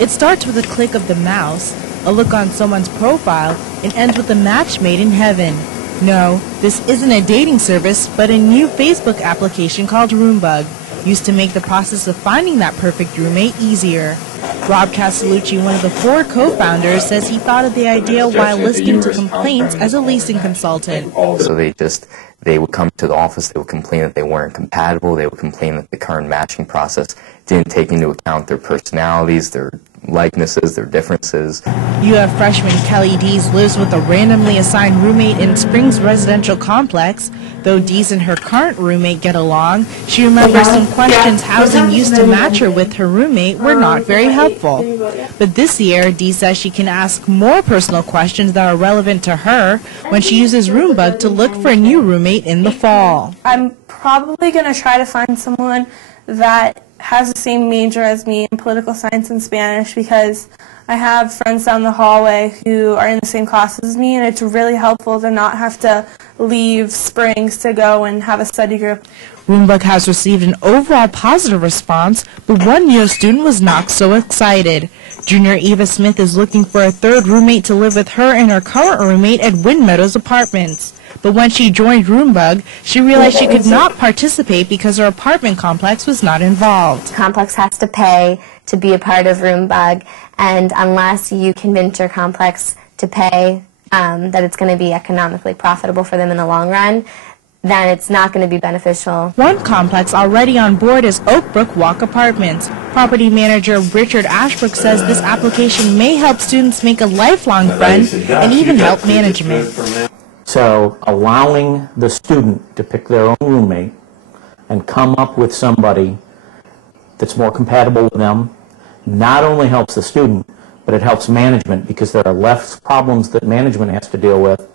It starts with a click of the mouse, a look on someone's profile, and ends with a match made in heaven. No, this isn't a dating service, but a new Facebook application called RoomBug, used to make the process of finding that perfect roommate easier. Rob Castellucci, one of the 4 co-founders, says he thought of the idea while listening to complaints as a leasing consultant. So they would come to the office, they would complain that they weren't compatible, they would complain that the current matching process didn't take into account their personalities, their likenesses, their differences. UF freshman Kelly Dees lives with a randomly assigned roommate in Springs residential complex. Though Dees and her current roommate get along, she remembers some questions housing used to match her with her roommate were not very helpful. But this year, Dees says she can ask more personal questions that are relevant to her when she uses RoomBug to look for a new roommate in the fall. I'm probably going to try to find someone that has the same major as me in political science and Spanish, because I have friends down the hallway who are in the same class as me, and it's really helpful to not have to leave Springs to go and have a study group. RoomBug has received an overall positive response, but one new student was not so excited. Junior Eva Smith is looking for a 3rd roommate to live with her and her current roommate at Wind Meadows Apartments. But when she joined RoomBug, she realized she could not participate because her apartment complex was not involved. The complex has to pay to be a part of RoomBug, and unless you convince your complex to pay that it's going to be economically profitable for them in the long run, then it's not going to be beneficial. One complex already on board is Oakbrook Walk Apartments. Property manager Richard Ashbrook says this application may help students make a lifelong friend and even help management. So allowing the student to pick their own roommate and come up with somebody that's more compatible with them not only helps the student, but it helps management, because there are less problems that management has to deal with.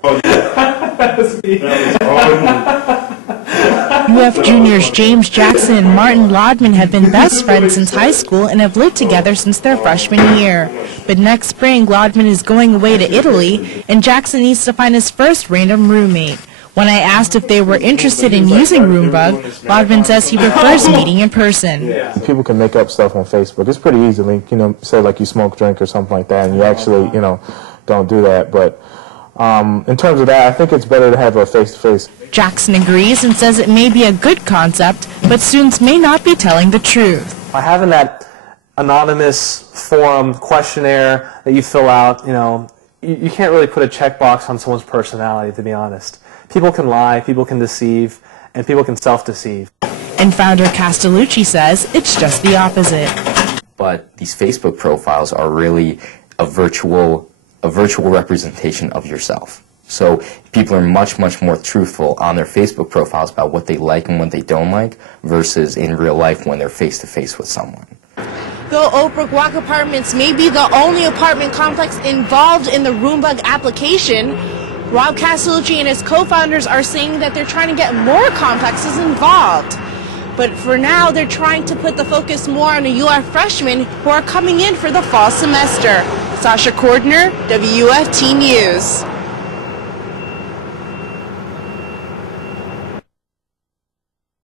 UF juniors James Jackson and Martin Lodman have been best friends since high school and have lived together since their freshman year. But next spring, Lodman is going away to Italy, and Jackson needs to find his first random roommate. When I asked if they were interested in using RoomBug, Lodman says he prefers meeting in person. People can make up stuff on Facebook. It's pretty easy. Like, say like you smoke, drink, or something like that, and you actually, don't do that. But in terms of that, I think it's better to have a face-to-face. Jackson agrees and says it may be a good concept, but students may not be telling the truth. By having that anonymous forum questionnaire that you fill out, you can't really put a checkbox on someone's personality, to be honest. People can lie, people can deceive, and people can self-deceive. And founder Castellucci says it's just the opposite. But these Facebook profiles are really a virtual representation of yourself. So people are much, much more truthful on their Facebook profiles about what they like and what they don't like versus in real life when they're face-to-face with someone. Though Oakbrook Walk Apartments may be the only apartment complex involved in the RoomBug application, Rob Castellucci and his co-founders are saying that they're trying to get more complexes involved. But for now, they're trying to put the focus more on the UF freshmen who are coming in for the fall semester. Sasha Cordner, WUFT News.